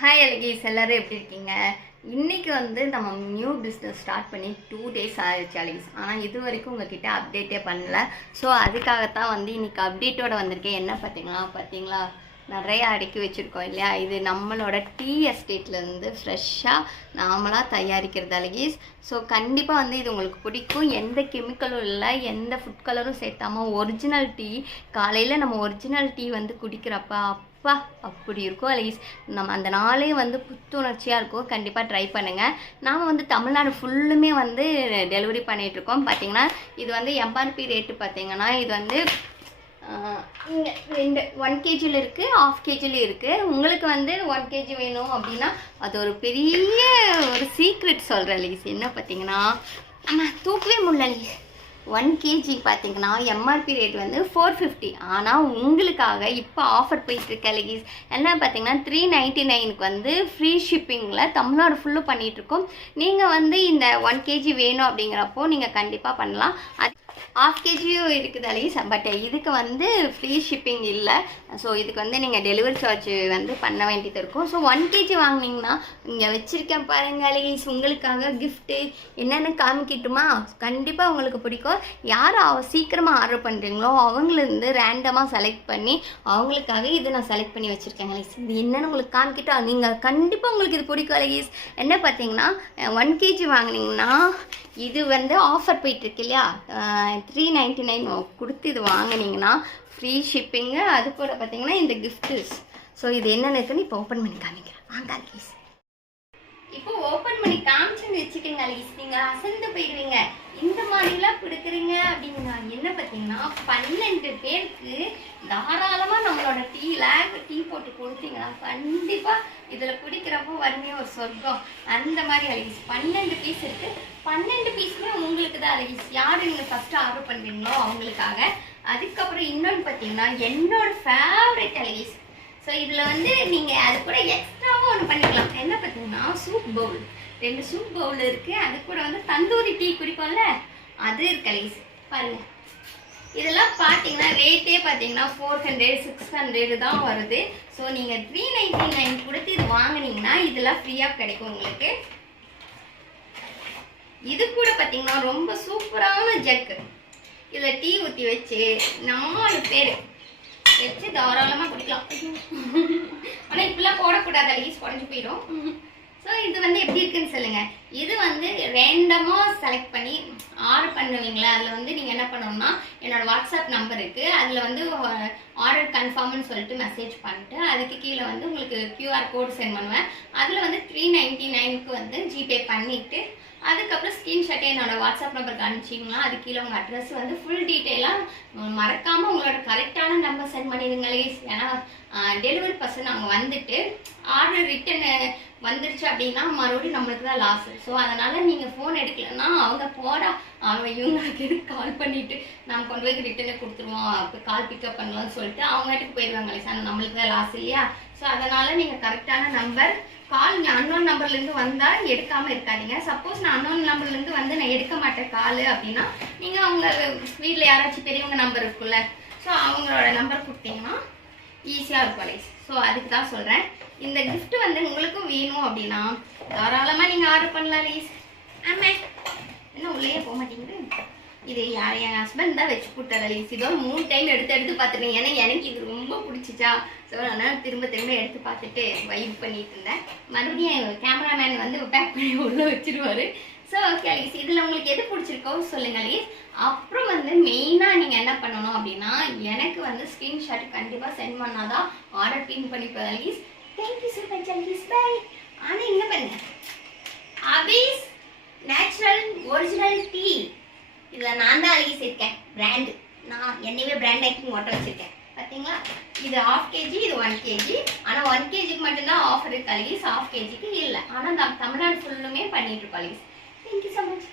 Hi அழகீஸ், எல்லோரும் எப்படி இருக்கீங்க? இன்றைக்கி நம்ம நியூ பிஸ்னஸ் ஸ்டார்ட் பண்ணி 2 டேஸ் ஆகிடுச்சு அழகீஸ். ஆனால் இது வரைக்கும் உங்ககிட்ட அப்டேட்டே பண்ணல. ஸோ அதுக்காகத்தான் இன்றைக்கி அப்டேட்டோடு வந்திருக்கேன். என்ன பார்த்தீங்களா நிறையா அடுக்கி வச்சுருக்கோம் இல்லையா? இது நம்மளோட டீ எஸ்டேட்லேருந்து ஃப்ரெஷ்ஷாக நாமளாக தயாரிக்கிறது அழகீஸ். ஸோ கண்டிப்பாக இது உங்களுக்கு பிடிக்கும். எந்த கெமிக்கலும் இல்லை, எந்த ஃபுட் கலரும் சேர்த்தாமல் ஒரிஜினல் டீ. காலையில் நம்ம ஒரிஜினல் டீ குடிக்கிறப்ப அப்படி இருக்கும் அழகீஸ். நம்ம அந்த நாளே புத்துணர்ச்சியாக இருக்கும். கண்டிப்பாக ட்ரை பண்ணுங்கள். நாம் தமிழ்நாடு ஃபுல்லுமே டெலிவரி பண்ணிகிட்ருக்கோம். பார்த்திங்கன்னா இது எம்ஆர்பி ரேட்டு பார்த்திங்கன்னா இது இங்கே 1 kgயில் இருக்குது, 1/2 kgலையும் இருக்குது. உங்களுக்கு 1 kg வேணும் அப்படின்னா அது ஒரு பெரிய ஒரு சீக்ரெட் சொல்கிறேன் அழகீஸ். என்ன பார்த்திங்கன்னா நம்ம தூக்கவே முடியல அழகீஸ். 1 kg பார்த்திங்கன்னா எம்ஆர்பி ரேட் 450. ஆனால் உங்களுக்காக இப்போ ஆஃபர் போயிட்டுருக்கு அழகீஸ். என்ன பார்த்திங்கன்னா 399க்கு ஃப்ரீ ஷிப்பிங்கில் தமிழ்நாடு ஃபுல்லு பண்ணிகிட்ருக்கோம். நீங்கள் இந்த 1 kg வேணும் அப்படிங்கிறப்போ நீங்கள் கண்டிப்பாக பண்ணலாம். அது 1/2 kgயும் இருக்குது அழகீஸ். பட் இதுக்கு ஃப்ரீ ஷிப்பிங் இல்லை. ஸோ இதுக்கு நீங்கள் டெலிவரி சார்ஜ் பண்ண வேண்டியது இருக்கும். ஸோ 1 kg வாங்கினீங்கன்னா இங்கே வச்சுருக்கேன் பாருங்கள் அழகீஸ். உங்களுக்காக கிஃப்ட்டு என்னென்னு காமிக்கிட்டுமா? கண்டிப்பாக உங்களுக்கு பிடிக்கும். யார் சீக்கிரமாக ஆர்டர் பண்ணுறீங்களோ அவங்களேருந்து ரேண்டமாக செலக்ட் பண்ணி அவங்களுக்காக இது நான் செலக்ட் பண்ணி வச்சுருக்கேன் அழகீஸ். இது என்னென்னு உங்களுக்கு காமிக்கிட்டா நீங்கள் கண்டிப்பாக உங்களுக்கு இது பிடிக்கும் அழகீஸ். என்ன பார்த்தீங்கன்னா 1 kg வாங்கினீங்கன்னா இது ஆஃபர் போயிட்டுருக்கு இல்லையா? 399 கொடுத்து இது வாங்கினீங்கன்னா ஃப்ரீ ஷிப்பிங்கு. அது கூட பார்த்தீங்கன்னா இந்த கிஃப்ட்ஸ். ஸோ இது என்னென்னு இருக்குன்னு இப்போ ஓப்பன் பண்ணி காமிக்கிறேன். வாங்க அழகீஸ். இப்போ ஓப்பன் பண்ணி காமிச்சுன்னு வச்சுக்கோங்க அழகீஸ். நீங்கள் அசந்து போயிடுவீங்க. இந்த மாதிரிலாம் கொடுக்குறீங்க அப்படின்னா என்ன பார்த்தீங்கன்னா 12 பேருக்கு தாராளமாக நம்மளோட டீ போட்டு கொடுத்தீங்கன்னா கண்டிப்பாக இதில் குடிக்கிறப்போ வருமே ஒரு சொர்க்கம். அந்த மாதிரி அழகீஸ் 12 பீஸ் இருக்குது. 12 பீஸுமே உங்களுக்கு தான் அழகீஸ். யார் நீங்கள் ஃபஸ்ட்டு ஆர்டர் பண்ணுறீங்களோ அவங்களுக்காக. அதுக்கப்புறம் இன்னொன்று பார்த்தீங்கன்னா என்னோட ஃபேவரட் அழகீஸ். ஸோ இதில் நீங்கள் அது கூட எக்ஸ்ட்ராவும் ஒன்று பண்ணிக்கலாம். என்ன பார்த்தீங்கன்னா சூப் பவுல், 2 சூப் பவுல் இருக்குது. அது கூட தந்தூரி டீ குடிப்போம்ல, அது இருக்கு அழகீஸ். பாருங்கள், இதெல்லாம் பார்த்தீங்கன்னா ரேட்டே பார்த்தீங்கன்னா 400 600 தான் வருது. ஸோ நீங்கள் 399 கொடுத்து இது வாங்கினீங்கன்னா இதெல்லாம் ஃப்ரீயாக கிடைக்கும் உங்களுக்கு. இது கூட பார்த்தீங்கன்னா ரொம்ப சூப்பரான ஜக்கு. இதில் டீ ஊற்றி வச்சு 4 பேர் வச்சு தாராளமாக குடிக்கலாம். ஆனால் இப்பெல்லாம் போடக்கூடாது அழகீஸ், குறைஞ்சி போயிடும். ஸோ இது எப்படி இருக்குன்னு சொல்லுங்கள். இது ரேண்டமாக செலக்ட் பண்ணி ஆர்டர் பண்ணுவீங்களா? அதில் நீங்கள் என்ன பண்ணணும்னா என்னோடய வாட்ஸ்அப் நம்பர் இருக்குது. அதில் ஆர்டர் கன்ஃபார்ம்னு சொல்லிட்டு மெசேஜ் பண்ணிட்டு அதுக்கு கீழே உங்களுக்கு QR கோட் சென்ட் பண்ணுவேன். அதில் 399க்கு ஜிபே பண்ணிவிட்டு அதுக்கப்புறம் ஸ்க்ரீன்ஷாட்டே என்னோடய வாட்ஸ்அப் நம்பருக்கு அனுப்பிச்சிங்கன்னா அது கீழே உங்கள் அட்ரஸ் ஃபுல் டீட்டெயிலாக மறக்காமல் உங்களோட கரெக்டான நம்பர் சென்ட் பண்ணிடுங்களே. ஏன்னா டெலிவரி பர்சன் அவங்க ஆர்டர் ரிட்டன் வந்துருச்சு அப்படின்னா மறுபடியும் நம்மளுக்கு தான் லாஸு. ஸோ அதனால் நீங்கள் ஃபோன் எடுக்கலைன்னா அவங்க இவங்களுக்கு கால் பண்ணிவிட்டு நாங்கள் கொண்டு போய் ரிட்டனை கொடுத்துருவோம், அப்போ கால் பிக்கப் பண்ணலாம்னு சொல்லிட்டு அவங்க வீட்டுக்கு போயிடுவாங்களே. சார் நம்மளுக்கு தான் லாஸ் இல்லையா? ஸோ அதனால் நீங்கள் கரெக்டான நம்பர் கால் அன்னோன் நம்பர்லேருந்து வந்தால் எடுக்காமல் இருக்காதீங்க. சப்போஸ் நான் அன்னோன் நம்பர்லேருந்து நான் எடுக்க மாட்டேன் கால் அப்படின்னா நீங்கள் அவங்க வீட்டில் யாராச்சும் பெரியவங்க நம்பர் இருக்குல்ல, ஸோ அவங்களோட நம்பர் கொடுத்தீங்கன்னா ஈஸியாக இருக்கும் அலைஸ். ஸோ அதுக்கு தான் சொல்கிறேன். இந்த கிஃப்ட் உங்களுக்கும் வேணும் அப்படின்னா தாராளமாக நீங்கள் ஆர்டர் பண்ணலாம் அலைஸ். ஆமாம், என்ன உள்ளேயே போக மாட்டேங்குது. இது என் ஹஸ்பண்ட் தான் வச்சு கொடுத்தாரு அலைஸ். இதோ 3 டைம் எடுத்து பார்த்துட்டேன். ஏன்னா எனக்கு இது ரொம்ப பிடிச்சிச்சா. ஸோ அதனால் திரும்ப எடுத்து பார்த்துட்டு வைப் பண்ணிட்டு இருந்தேன். மறுபடியும் கேமராமேன் பேக் பண்ணி உள்ளே வச்சுருவார். ஸோ ஓகே அலைஸ், இதில் உங்களுக்கு எது பிடிச்சிருக்கோ சொல்லுங்கள் அலைஸ். அப்புறம் மெயினாக நீங்கள் என்ன பண்ணணும் அப்படின்னா எனக்கு ஸ்க்ரீன்ஷாட் கண்டிப்பாக சென்ட் பண்ணாதான் ஆர்டர் பின் பண்ணிப்போம் Alice. Thank you so much Alice, bye. ஆனால் என்ன பண்ணுங்க அபீஸ் நேச்சுரல் ஒரிஜினல் டீ இதில் நான் தான் அழகி சேர்க்கேன். பிராண்டு நான் என்னையே பிராண்ட் ஆக்கி ஓட்ட வச்சுருக்கேன். பார்த்தீங்களா? இது 1/2 kg, இது 1 kg. ஆனால் 1 kgக்கு மட்டும்தான் ஆஃபர் இருக்கு அழகி. 1/2 kgக்கு இல்லை. ஆனால் தமிழ்நாடு ஃபுல்லுமே பண்ணிட்டு இருக்கோம் அழகி. Thank you so much.